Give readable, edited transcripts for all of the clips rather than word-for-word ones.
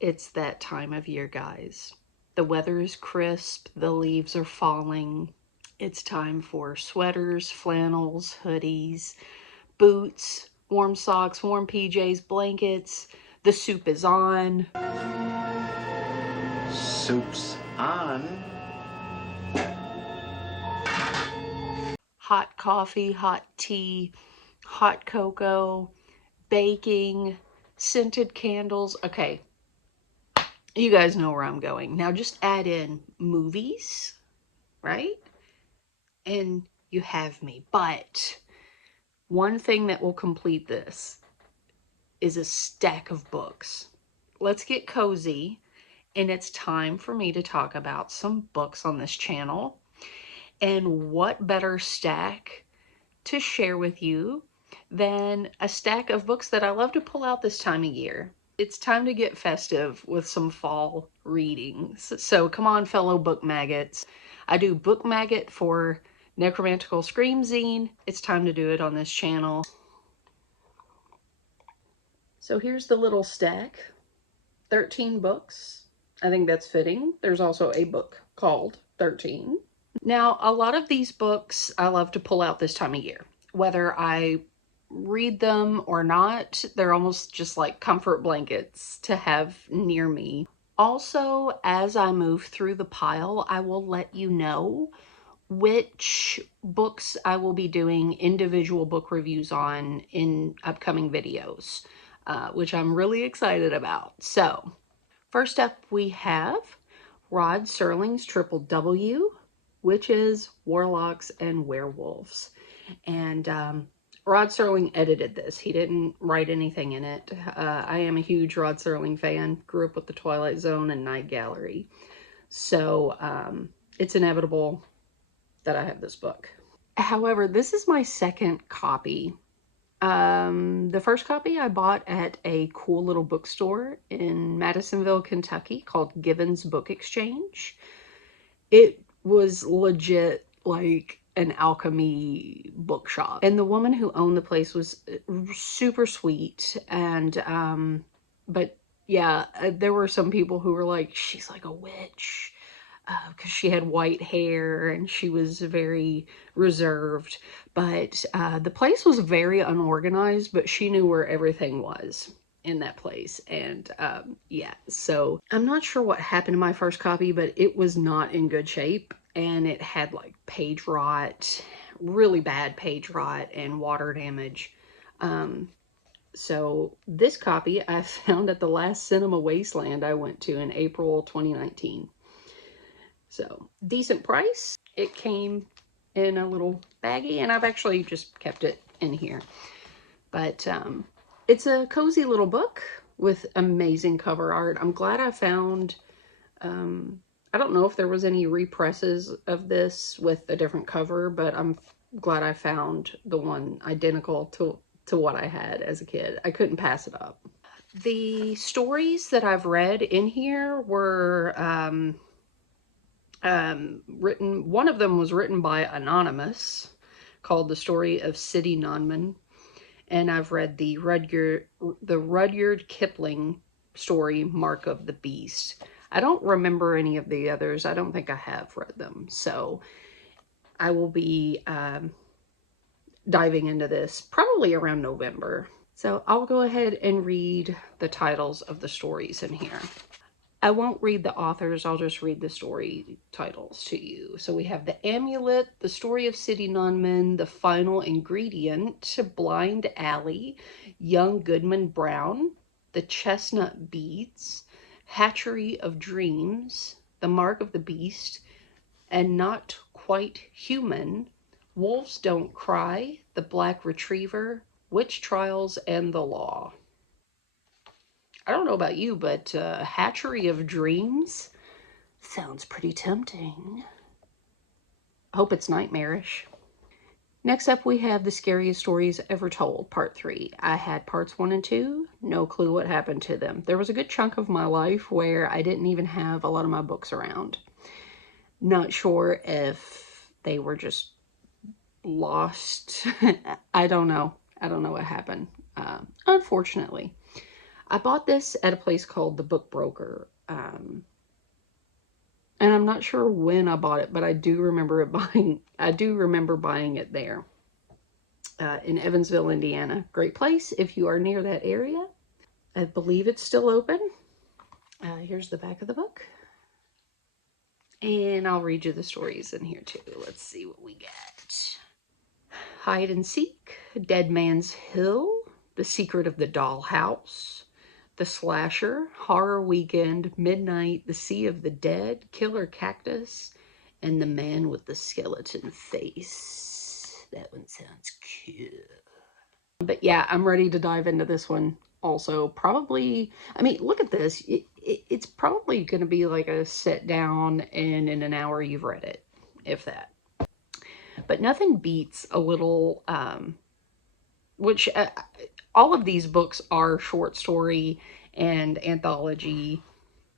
It's that time of year, guys. The weather is crisp, the leaves are falling. It's time for sweaters, flannels, hoodies, boots, warm socks, warm PJs, blankets. The soup is on. Soup's on. Hot coffee, hot tea, hot cocoa, baking, scented candles. Okay, you guys know where I'm going. Now just add in movies, right? And you have me. But one thing that will complete this is a stack of books. Let's get cozy, and it's time for me to talk about some books on this channel. And what better stack to share with you than a stack of books that I love to pull out this time of year. It's time to get festive with some fall readings. So come on, fellow book maggots. I do Book Maggot for Necromantical Scream Zine. It's time to do it on this channel. So here's the little stack. 13 books. I think that's fitting. There's also a book called 13. Now, a lot of these books I love to pull out this time of year. Whether I read them or not, they're almost just like comfort blankets to have near me. Also, as I move through the pile, I will let you know which books I will be doing individual book reviews on in upcoming videos, which I'm really excited about. So, first up we have Rod Serling's Triple W, Witches, Warlocks, and Werewolves. And Rod Serling edited this. He didn't write anything in it. I am a huge Rod Serling fan. Grew up with The Twilight Zone and Night Gallery. So it's inevitable that I have this book. However, this is my second copy. The first copy I bought at a cool little bookstore in Madisonville, Kentucky called Given's Book Exchange. It was legit like an alchemy bookshop, and the woman who owned the place was super sweet. And but yeah, there were some people who were like, she's like a witch, because she had white hair and she was very reserved. But the place was very unorganized, but she knew where everything was in that place. And yeah, so I'm not sure what happened to my first copy, but it was not in good shape, and it had like page rot, really bad page rot, and water damage. So this copy I found at the last Cinema Wasteland I went to in April 2019. So decent price. It came in a little baggie, and I've actually just kept it in here. But it's a cozy little book with amazing cover art. I'm glad I found, I don't know if there was any represses of this with a different cover, but I'm glad I found the one identical to what I had as a kid. I couldn't pass it up. The stories that I've read in here were written, one of them was written by Anonymous, called The Story of City Nonman. And I've read the Rudyard Kipling story, Mark of the Beast. I don't remember any of the others. I don't think I have read them. So I will be diving into this probably around November. So I'll go ahead and read the titles of the stories in here. I won't read the authors, I'll just read the story titles to you. So we have The Amulet, The Story of City Nonman, The Final Ingredient, Blind Alley, Young Goodman Brown, The Chestnut Beads, Hatchery of Dreams, The Mark of the Beast, and Not Quite Human, Wolves Don't Cry, The Black Retriever, Witch Trials, and The Law. I don't know about you, but Hatchery of Dreams sounds pretty tempting. Hope it's nightmarish. Next up, we have The Scariest Stories Ever Told, Part 3. I had Parts 1 and 2, no clue what happened to them. There was a good chunk of my life where I didn't even have a lot of my books around. Not sure if they were just lost. I don't know. I don't know what happened, unfortunately. I bought this at a place called the Book Broker. And I'm not sure when I bought it, but I do remember buying it there. In Evansville, Indiana. Great place if you are near that area. I believe it's still open. Here's the back of the book. And I'll read you the stories in here too. Let's see what we get. Hide and Seek, Dead Man's Hill, The Secret of the Dollhouse, The Slasher, Horror Weekend, Midnight, The Sea of the Dead, Killer Cactus, and The Man with the Skeleton Face. That one sounds cute. But yeah, I'm ready to dive into this one also. Probably, I mean, look at this. It's probably going to be like a sit down and in an hour you've read it, if that. But nothing beats a little, which all of these books are short story and anthology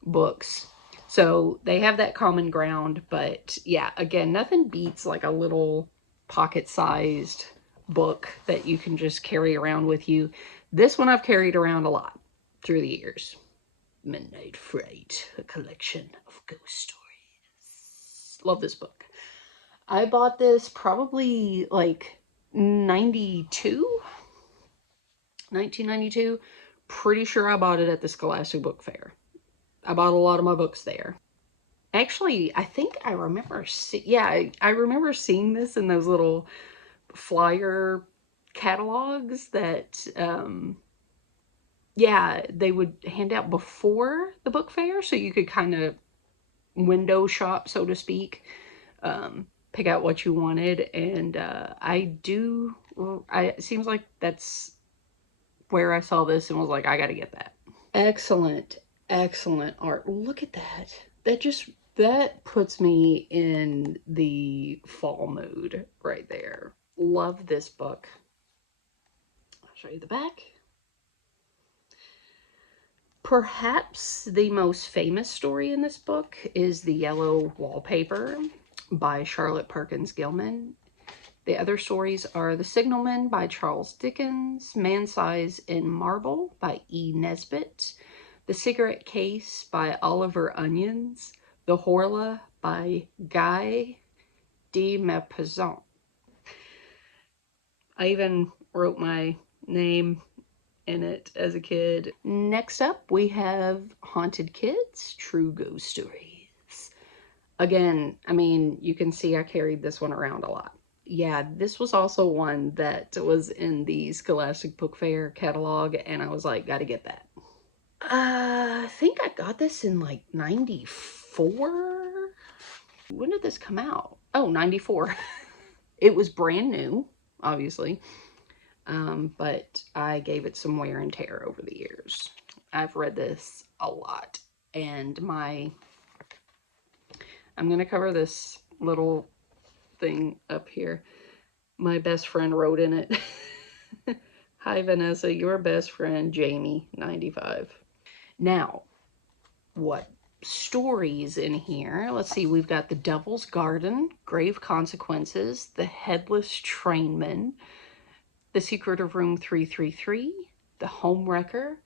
books. So they have that common ground. But yeah, again, nothing beats like a little pocket-sized book that you can just carry around with you. This one I've carried around a lot through the years. Midnight Fright, a collection of ghost stories. Love this book. I bought this probably like 1992. Pretty sure I bought it at the Scholastic Book Fair. I bought a lot of my books there. Actually, I think I remember, I remember seeing this in those little flyer catalogs that, they would hand out before the book fair, so you could kind of window shop, so to speak, pick out what you wanted. And it seems like that's where I saw this and was like, I gotta get that. Excellent, excellent art. Look at that. That puts me in the fall mood right there. Love this book. I'll show you the back. Perhaps the most famous story in this book is The Yellow Wallpaper by Charlotte Perkins Gilman. The other stories are The Signalman by Charles Dickens, Man Size in Marble by E. Nesbit, The Cigarette Case by Oliver Onions, The Horla by Guy de Maupassant. I even wrote my name in it as a kid. Next up, we have Haunted Kids, True Ghost Stories. Again, I mean, you can see I carried this one around a lot. Yeah, this was also one that was in the Scholastic Book Fair catalog, and I was like, gotta get that. I think I got this in like 94? When did this come out? Oh, 94. It was brand new, obviously. But I gave it some wear and tear over the years. I've read this a lot. And I'm going to cover this little thing up here. My best friend wrote in it. Hi, Vanessa, your best friend, Jamie, 95. Now, what stories in here? Let's see, we've got The Devil's Garden, Grave Consequences, The Headless Trainman, The Secret of Room 333, The Homewrecker,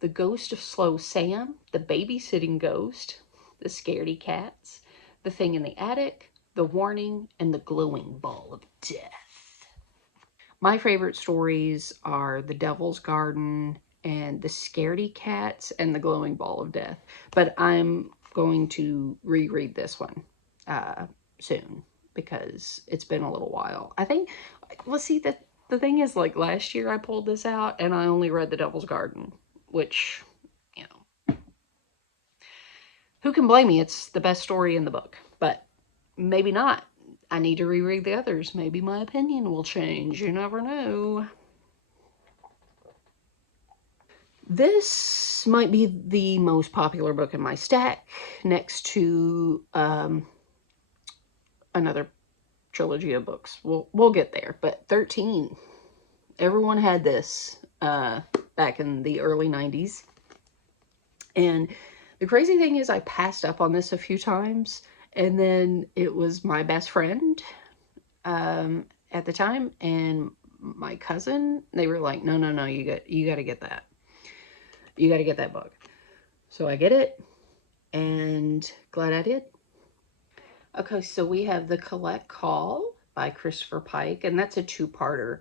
The Ghost of Slow Sam, The Babysitting Ghost, The Scaredy Cats, The Thing in the Attic, The Warning, and The Glowing Ball of Death. My favorite stories are The Devil's Garden and The Scaredy Cats and The Glowing Ball of Death. But I'm going to reread this one soon because it's been a little while. I think, let's see, the thing is, like, last year I pulled this out and I only read The Devil's Garden, which, you know, who can blame me? It's the best story in the book, but maybe not. I need to reread the others. Maybe my opinion will change. You never know. This might be the most popular book in my stack, next to another trilogy of books. We'll get there. But 13. Everyone had this back in the early 90s. And the crazy thing is I passed up on this a few times. And then it was my best friend at the time and my cousin. They were like, no, you got to get that. You got to get that book. So I get it, and glad I did. Okay, so we have The Collect Call by Christopher Pike, and that's a two-parter.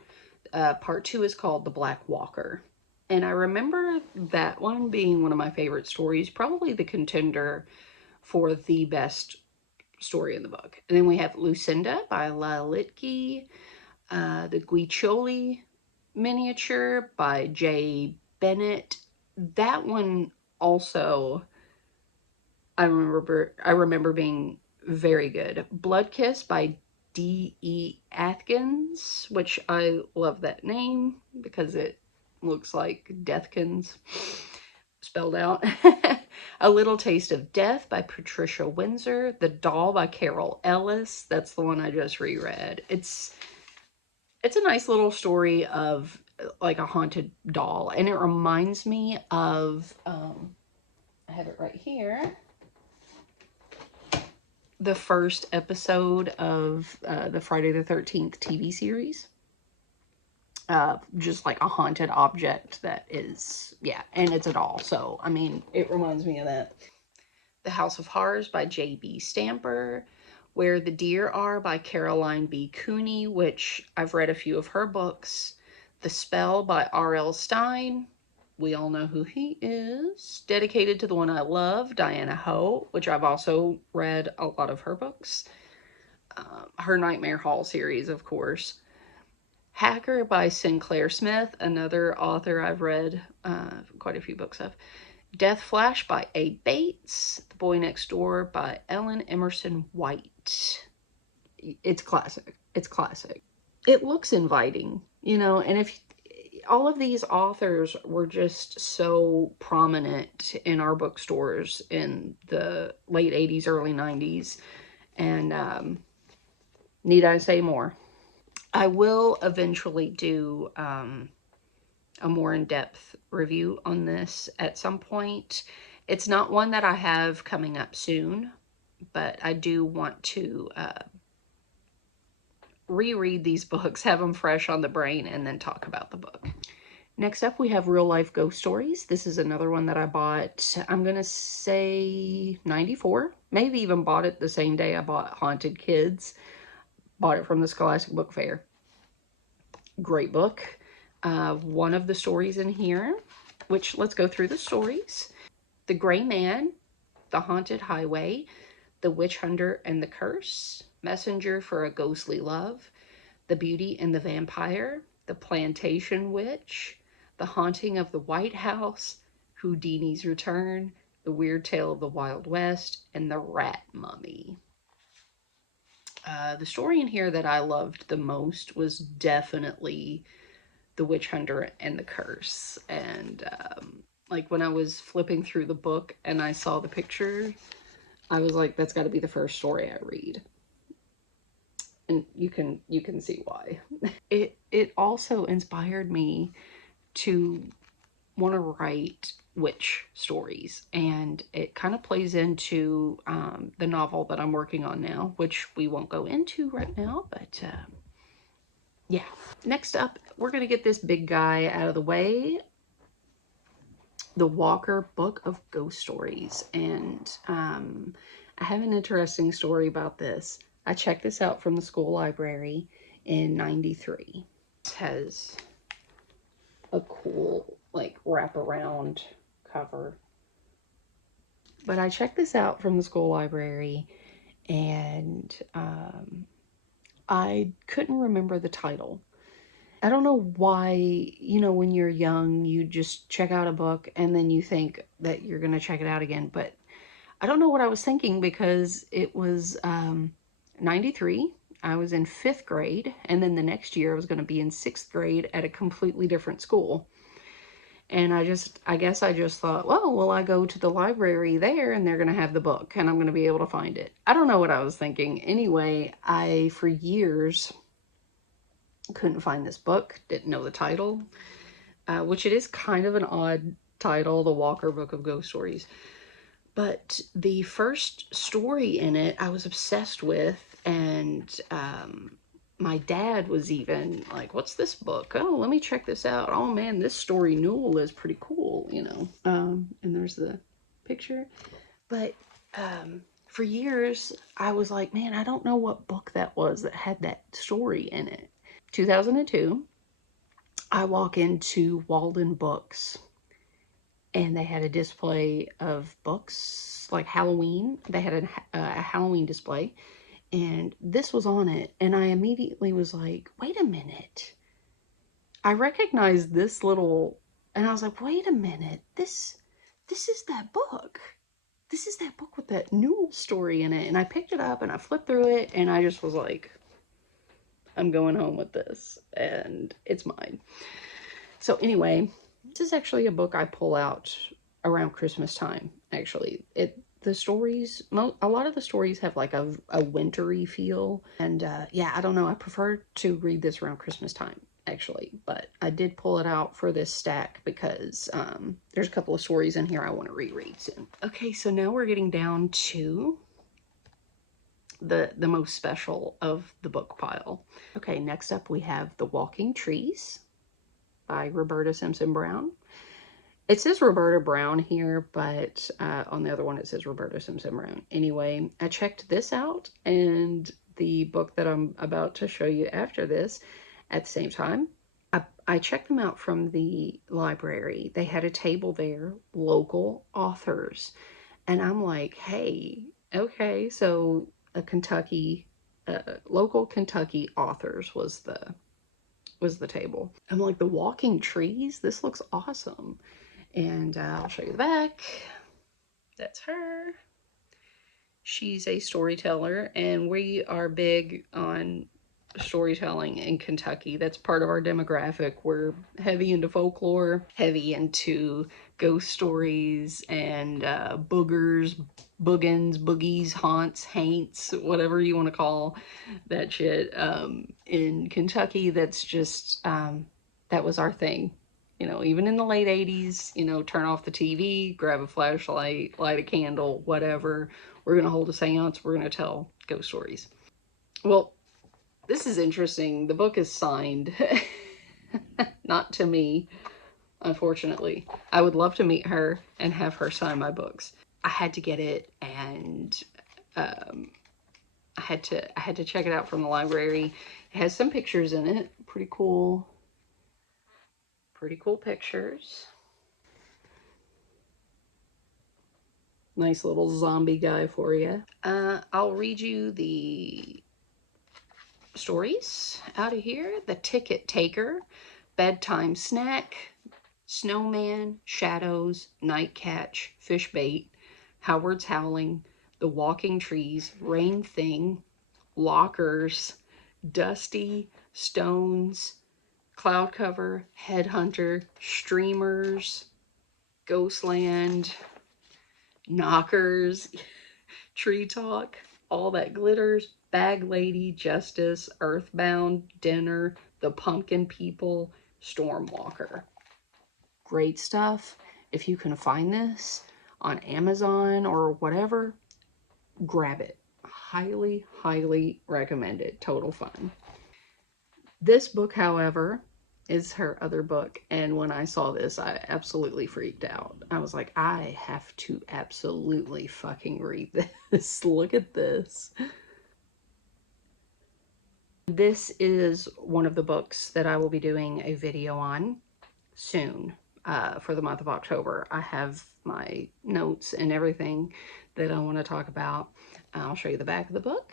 Part 2 is called The Black Walker. And I remember that one being one of my favorite stories, probably the contender for the best story in the book. And then we have Lucinda by La Litke, the Guiccioli miniature by J. Bennett. That one also, I remember being very good. Blood Kiss by D.E. Atkins, which I love that name because it looks like Deathkins spelled out. A Little Taste of Death by Patricia Windsor. The Doll by Carol Ellis. That's the one I just reread. It's a nice little story of like a haunted doll, and it reminds me of I have it right here, the first episode of the Friday the 13th TV series. Just like a haunted object that is, yeah, and it's a doll. So, I mean, it reminds me of that. The House of Horrors by J.B. Stamper. Where the Deer Are by Caroline B. Cooney, which I've read a few of her books. The Spell by R.L. Stine. We all know who he is. Dedicated to the One I Love, Diana Ho, which I've also read a lot of her books. Her Nightmare Hall series, of course. Hacker by Sinclair Smith, another author I've read quite a few books of. Death Flash by A. Bates. The Boy Next Door by Ellen Emerson White. It's classic. It's classic. It looks inviting, you know, and if all of these authors were just so prominent in our bookstores in the late 80s, early 90s, and need I say more? I will eventually do a more in-depth review on this at some point. It's not one that I have coming up soon, but I do want to reread these books, have them fresh on the brain, and then talk about the book. Next up, we have Real Life Ghost Stories. This is another one that I bought, I'm going to say 94. Maybe even bought it the same day I bought Haunted Kids. Bought it from the Scholastic Book Fair. Great book. One of the stories in here, which let's go through the stories. The Gray Man, The Haunted Highway, The Witch Hunter and the Curse, Messenger for a Ghostly Love, The Beauty and the Vampire, The Plantation Witch, The Haunting of the White House, Houdini's Return, The Weird Tale of the Wild West, and The Rat Mummy. The story in here that I loved the most was definitely The Witch Hunter and the Curse. And like when I was flipping through the book and I saw the picture, I was like, that's got to be the first story I read. And you can see why. It also inspired me to want to write witch stories, and it kind of plays into the novel that I'm working on now, which we won't go into right now, but yeah. Next up, we're going to get this big guy out of the way. The Walker Book of Ghost Stories. And I have an interesting story about this. I checked this out from the school library in '93. This has a cool, like, wraparound cover. But I checked this out from the school library, and I couldn't remember the title. I don't know why, you know, when you're young, you just check out a book and then you think that you're going to check it out again. But I don't know what I was thinking, because it was 93. I was in 5th grade. And then the next year I was going to be in 6th grade at a completely different school. And I guess I just thought, well, will I go to the library there and they're going to have the book and I'm going to be able to find it. I don't know what I was thinking. Anyway, I, for years, couldn't find this book, didn't know the title, which it is kind of an odd title, The Walker Book of Ghost Stories. But the first story in it I was obsessed with, and my dad was even like, what's this book? Oh, let me check this out. Oh man, this story Newell is pretty cool, you know. And there's the picture. But for years, I was like, man, I don't know what book that was that had that story in it. 2002, I walk into Walden Books and they had a display of books like Halloween. They had a Halloween display and this was on it. And I immediately was like, wait a minute. I recognized this little, and I was like, wait a minute. This is that book. This is that book with that Newell story in it. And I picked it up and I flipped through it and I just was like, I'm going home with this and it's mine. So anyway, this is actually a book I pull out around Christmas time, actually. The stories, a lot of the stories have like a wintry feel. And yeah, I don't know. I prefer to read this around Christmas time, actually. But I did pull it out for this stack because there's a couple of stories in here I want to reread soon. Okay, so now we're getting down to the most special of the book pile. Okay, next up we have The Walking Trees by Roberta Simpson Brown. It says Roberta Brown here, but on the other one it says Roberta Simpson Brown. Anyway, I checked this out and the book that I'm about to show you after this at the same time. I checked them out from the library. They had a table there, local authors. And I'm like, hey, okay, so a Kentucky, local Kentucky authors was the table. I'm like, The Walking Trees? This looks awesome. And I'll show you the back. That's her. She's a storyteller, and we are big on storytelling in Kentucky. That's part of our demographic. We're heavy into folklore, heavy into ghost stories and boogers, boogans, boogies, haunts, haints, whatever you want to call that shit. In Kentucky, that's just, that was our thing. You know, even in the late 80s, you know, turn off the TV, grab a flashlight, light a candle, whatever. We're going to hold a seance. We're going to tell ghost stories. Well, this is interesting. The book is signed. Not to me, unfortunately. I would love to meet her and have her sign my books. I had to get it, and I had to check it out from the library. It has some pictures in it. Pretty cool pictures. Nice little zombie guy for you. I'll read you the stories out of here. The Ticket Taker, Bedtime Snack, Snowman, Shadows, Night Catch, Fish Bait, Howard's Howling, The Walking Trees, Rain Thing, Lockers, Dusty, Stones, Cloud Cover, Headhunter, Streamers, Ghostland, Knockers, Tree Talk, All That Glitters, Bag Lady, Justice, Earthbound, Dinner, The Pumpkin People, Stormwalker. Great stuff. If you can find this on Amazon or whatever, grab it. Highly, highly recommend it. Total fun. This book, however, is her other book, and when I saw this, I absolutely freaked out. I was like, I have to absolutely fucking read this. Look at this. This is one of the books that I will be doing a video on soon for the month of October. I have my notes and everything that I want to talk about. I'll show you the back of the book.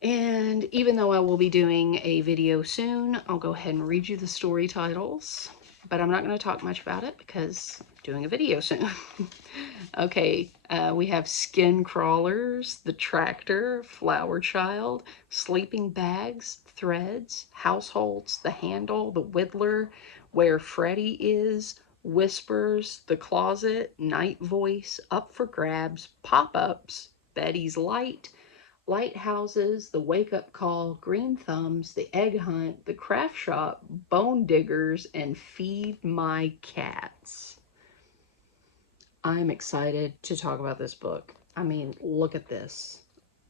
And even though I will be doing a video soon, I'll go ahead and read you the story titles, but I'm not going to talk much about it because I'm doing a video soon. Okay, we have Skin Crawlers, The Tractor, Flower Child, Sleeping Bags, Threads, Households, The Handle, The Whittler, Where Freddy Is, Whispers, The Closet, Night Voice, Up for Grabs, Pop-Ups, Betty's Light, Lighthouses, The Wake-Up Call, Green Thumbs, The Egg Hunt, The Craft Shop, Bone Diggers, and Feed My Cats. I'm excited to talk about this book. I mean, look at this.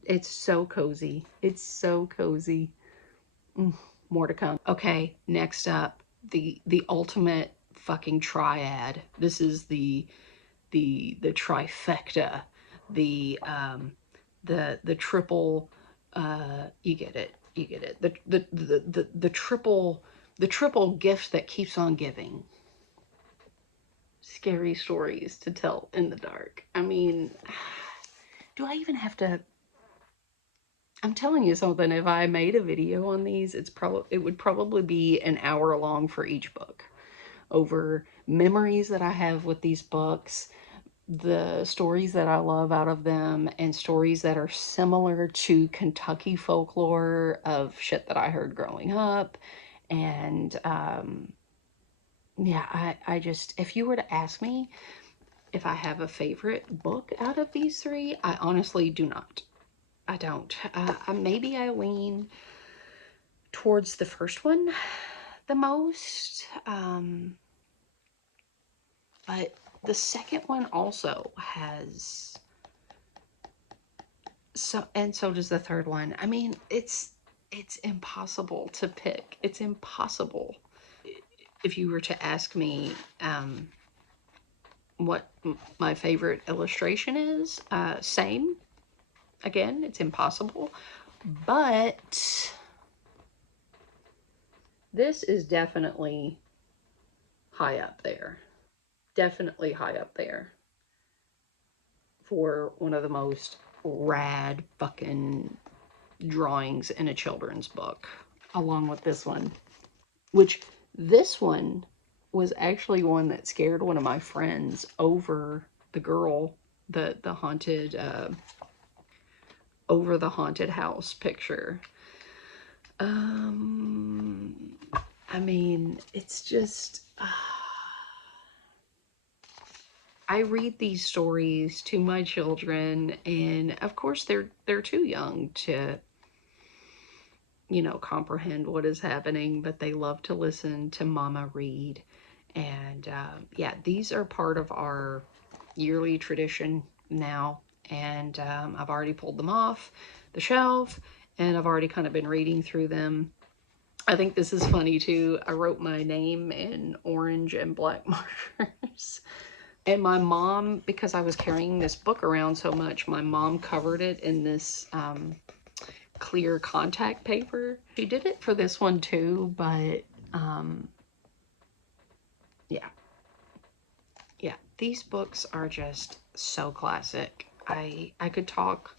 It's so cozy. It's so cozy. More to come. Okay, next up, the ultimate fucking triad. This is the trifecta, the triple, you get it, you get it, the triple gift that keeps on giving. Scary stories to tell in the dark. I mean, do I even have to? I'm telling you something, if I made a video on these, it would probably be an hour long for each book, over memories that I have with these books, the stories that I love out of them, and stories that are similar to Kentucky folklore of shit that I heard growing up. And yeah, I just, if you were to ask me if I have a favorite book out of these three, I honestly do not. I don't. Maybe I lean towards the first one the most. But the second one also has, so, and so does the third one. I mean, it's impossible to pick. It's impossible. If you were to ask me what my favorite illustration is, same. Again, it's impossible. But this is definitely high up there. Definitely high up there for one of the most rad fucking drawings in a children's book, along with this one, which this one was actually one that scared one of my friends over the girl, the haunted, over the haunted house picture. I mean, it's just, I read these stories to my children, and of course they're too young to, you know, comprehend what is happening, but they love to listen to Mama read. And yeah, these are part of our yearly tradition now. And I've already pulled them off the shelf, and I've already kind of been reading through them. I think this is funny too. I wrote my name in orange and black markers. And my mom, because I was carrying this book around so much, my mom covered it in this clear contact paper. She did it for this one too, but yeah. Yeah, these books are just so classic. I could talk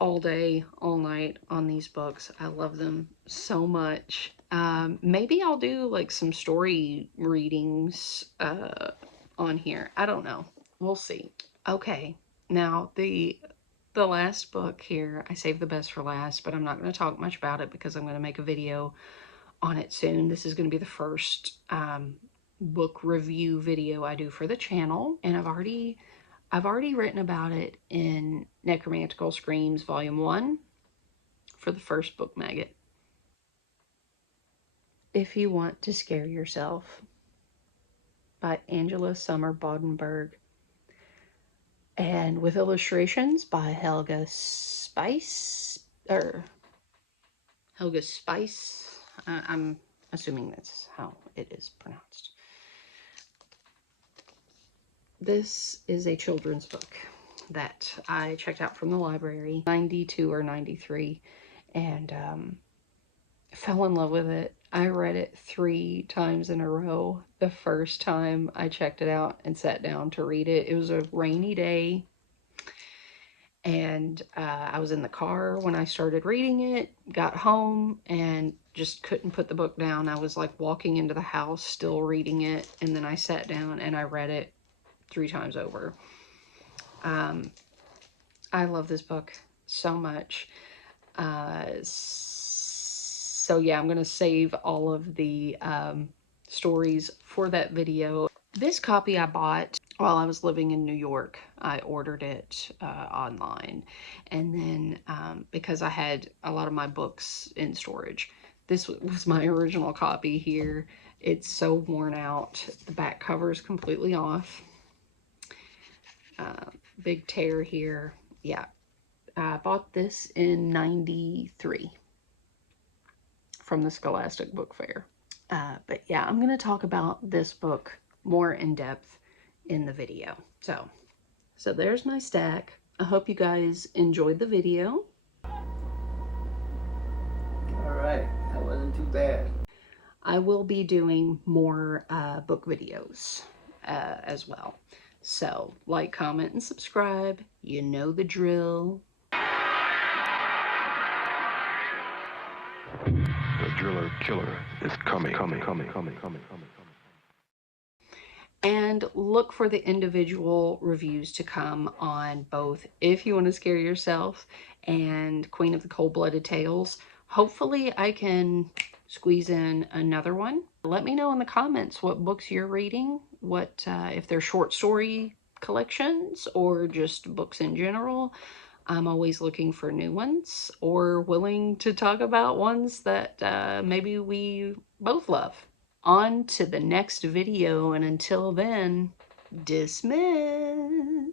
all day, all night on these books. I love them so much. Maybe I'll do like some story readings on here. I don't know. We'll see. Okay, now the last book here, I saved the best for last, but I'm not going to talk much about it because I'm going to make a video on it soon. This is going to be the first book review video I do for the channel, and I've already written about it in Necromantical Screams Volume 1 for the first book, Maggot. If You Want to Scare Yourself by Angela Summer Bodenberg, and with illustrations by Helga Spice, or Helga Spice. I'm assuming that's how it is pronounced. This is a children's book that I checked out from the library, 92 or 93, and fell in love with it. I read it 3 times in a row the first time I checked it out and sat down to read it. It was a rainy day, and I was in the car when I started reading it, got home, and just couldn't put the book down. I was like walking into the house still reading it, and then I sat down and I read it 3 times over. I love this book so much. So yeah, I'm gonna save all of the stories for that video. This copy I bought while I was living in New York. I ordered it online, and then because I had a lot of my books in storage, this was my original copy here. It's so worn out. The back cover is completely off. Big tear here. Yeah, I bought this in '93 from the Scholastic Book Fair. But yeah, I'm going to talk about this book more in depth in the video. So there's my stack. I hope you guys enjoyed the video. Alright, that wasn't too bad. I will be doing more book videos as well. So like, comment, and subscribe. You know the drill. The driller killer is coming. And look for the individual reviews to come on both If You Want to Scare Yourself and Queen of the Cold-Blooded Tales. Hopefully I can squeeze in another one. Let me know in the comments what books you're reading, what if they're short story collections or just books in general. I'm always looking for new ones, or willing to talk about ones that maybe we both love. On to the next video, and until then, dismiss.